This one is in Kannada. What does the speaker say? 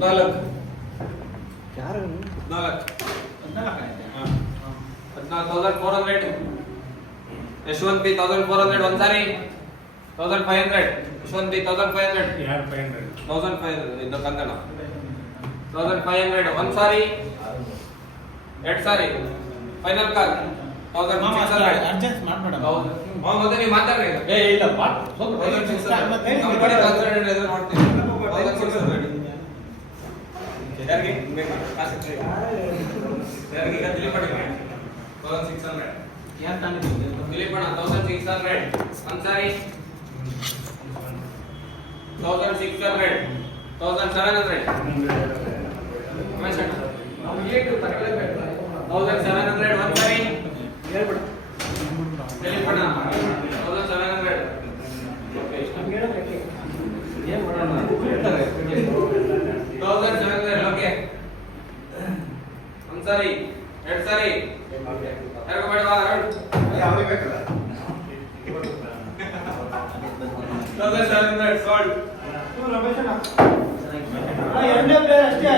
14 ಯಾರು 14 14,400 ಯಶವಂತ್ ಬಿ 1400 ಒಂದ್ಸಾರಿ 1500 ಯಶವಂತ್ ಬಿ 1500 ಯಾರು 500 1500 ಇದು ಕನ್ನಡ 1500 ಒಂದ್ಸಾರಿ ಎರಡು ಸಾರಿ ಫೈನಲ್ ಕಾಲ್ 1600 ಅಡ್ಜಸ್ಟ್ ಮಾಡ್ಬೇಡ ಹೌದು ಮತ್ತೆ ನೀವು ಮಾತಾಡ್ರಿ ಏ ಇಲ್ಲ ಸ್ವಲ್ಪ ನಮ್ಮ ಕಡೆ ಕಾನ್ಸಂಟ್ರೇಟ್ ಎದುರು ಮಾಡ್ತೀವಿ 1600 ಯಾರಿಗೆ ಬೇಕು ಕಾಸು ಯಾರಿಗೆ ದಿಲೀಪ್ ಅಣ್ಣ 1600 ಯಾರು ತಾನೇ ದಿಲೀಪ್ ಅಣ್ಣ 1600 ಒಂದ್ಸಾರಿ 1600 1700 ರಮೇಶ್ ಅಣ್ಣ ನಮ್ಗೆ 1700 ಒಂದ್ಸಾರಿ ಹೇಳ್ಬಿಡು ದಿಲೀಪ್ ಅಣ್ಣ 1700 ಓಕೆ ನಮ್ಗೆ ಹೇಳೋದಕ್ಕೆ ಏನು ಮಾಡೋಣ 1700 ಓಕೆ ಒಂದ್ಸಾರಿ ಎರಡು ಸಾರಿ ಯಾರಿಗೂ ಬೇಡವಾ ಅರುಣ್ 1700 ಸಾಲ್ಟ್ ಎರಡನೇ ಪ್ಲೇಯರ್ ಅಷ್ಟೇ